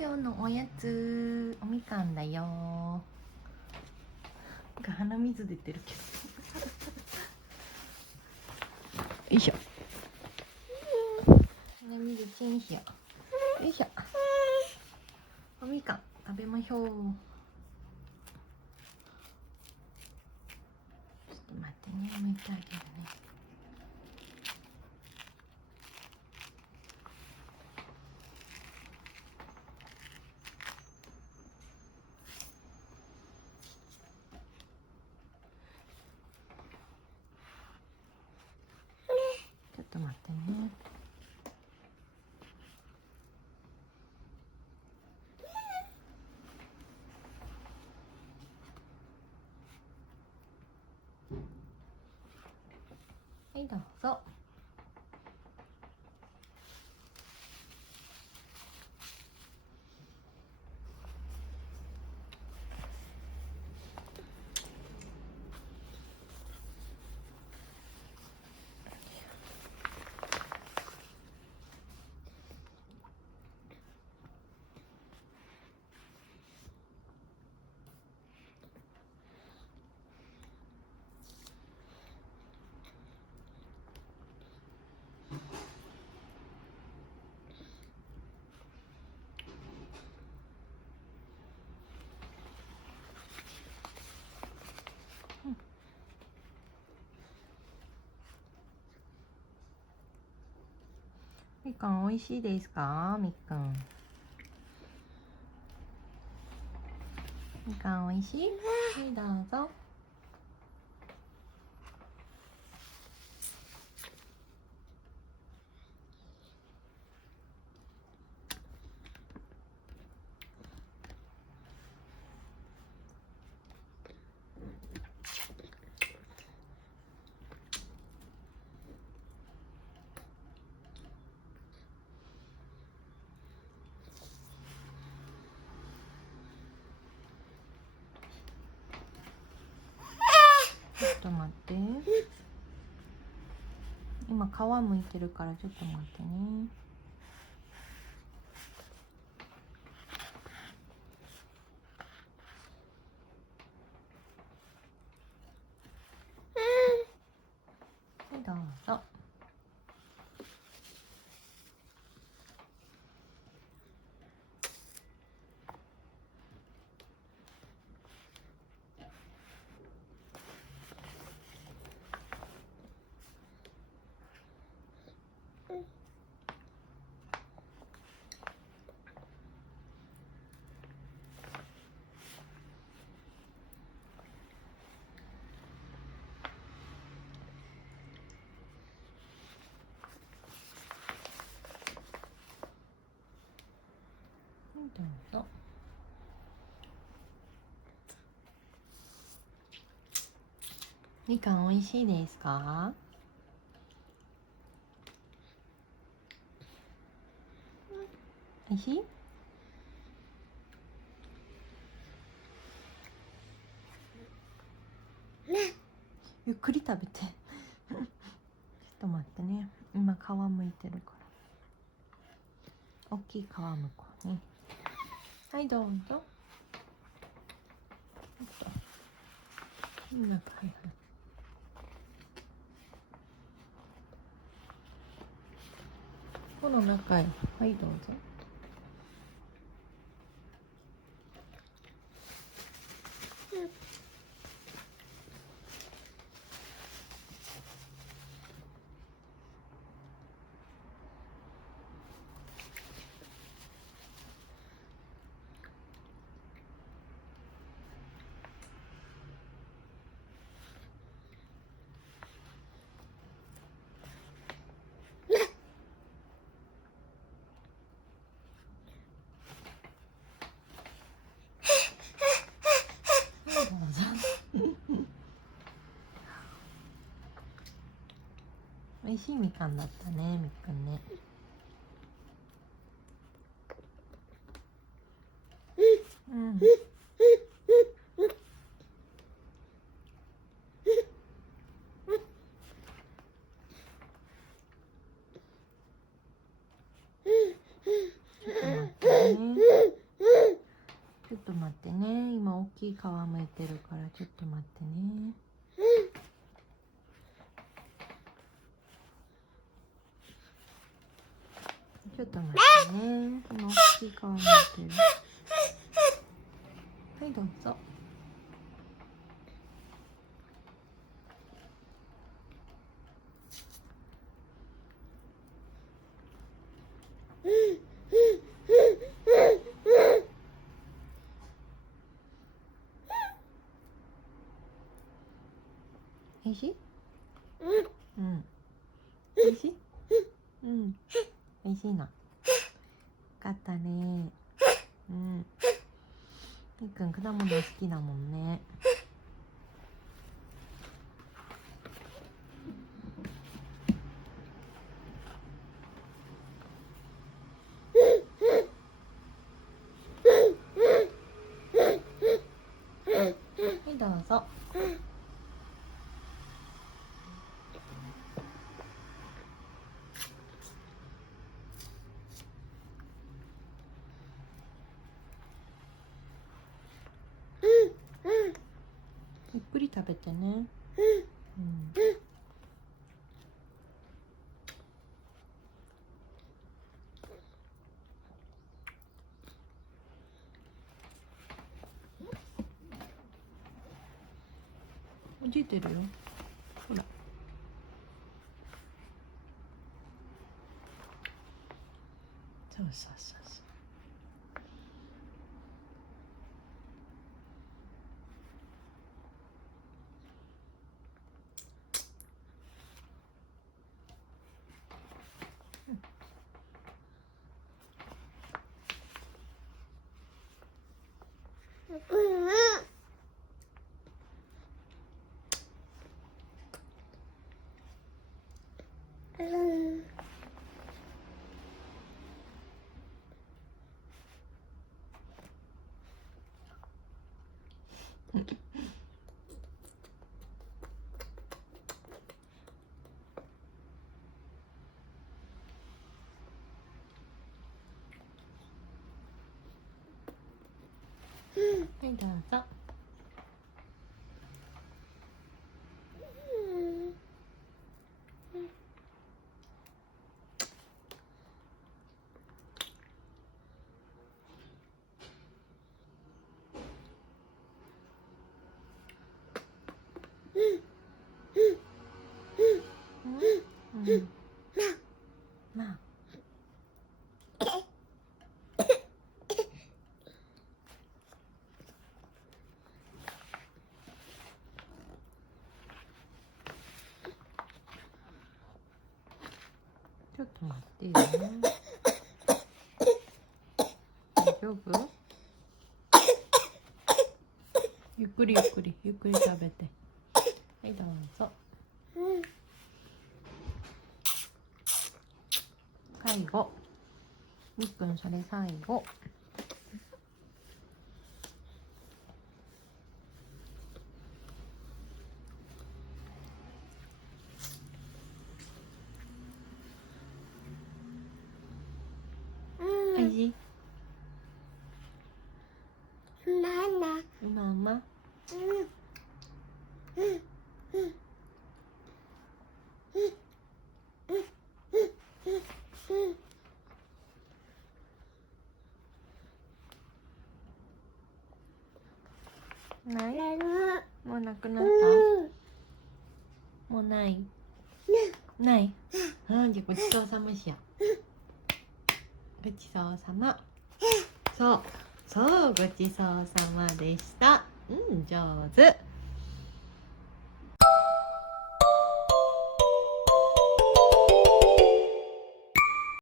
今日のおやつおみかんだよ。鼻水出てるけどよいしょ。鼻水チンしよう。よいしょ。おみかん食べましょう。ちょっと待ってね、剥いてあげるね。ちょっと待ってね。はい、どうぞ。みかん美味しいですか？みかん。みかん美味しい？はい、どうぞ。ちょっと待って。今皮むいてるからちょっと待ってね。はい、どうぞ。どうぞ。みかん美味しいですか？美味しい？ゆっくり食べて。ちょっと待ってね。今皮むいてるから。大きい皮むこうね。はい、どうぞ。中、はいはい。この中へ。はい、どうぞ。美味しいみかんだったね、みかんね。うん。ちょっと待ってね。きい皮むいてるからちょっと待ってね。ちょっと待ってね。今大きい皮むいてる。はいどうぞ。おいしい？うん。おいしい？うん。おいしいな。よかったね。うん。みっくん果物好きだもんね。はいどうぞ。ゆっくり食べてね。うん。おじいてるよ。ほら。そうそうそうそう。はいどうぞ。うん。まあ。ちょっと待ってよね。大丈夫？ゆっくりゆっくりゆっくり食べて。はいどうぞ。最後。みっくんそれ最後。おいしい？うまうま。ない？もうなくなった？もうない？ない？じゃあごちそうさましよう。ごちそうさま。そうそう、ごちそうさまでした。上手。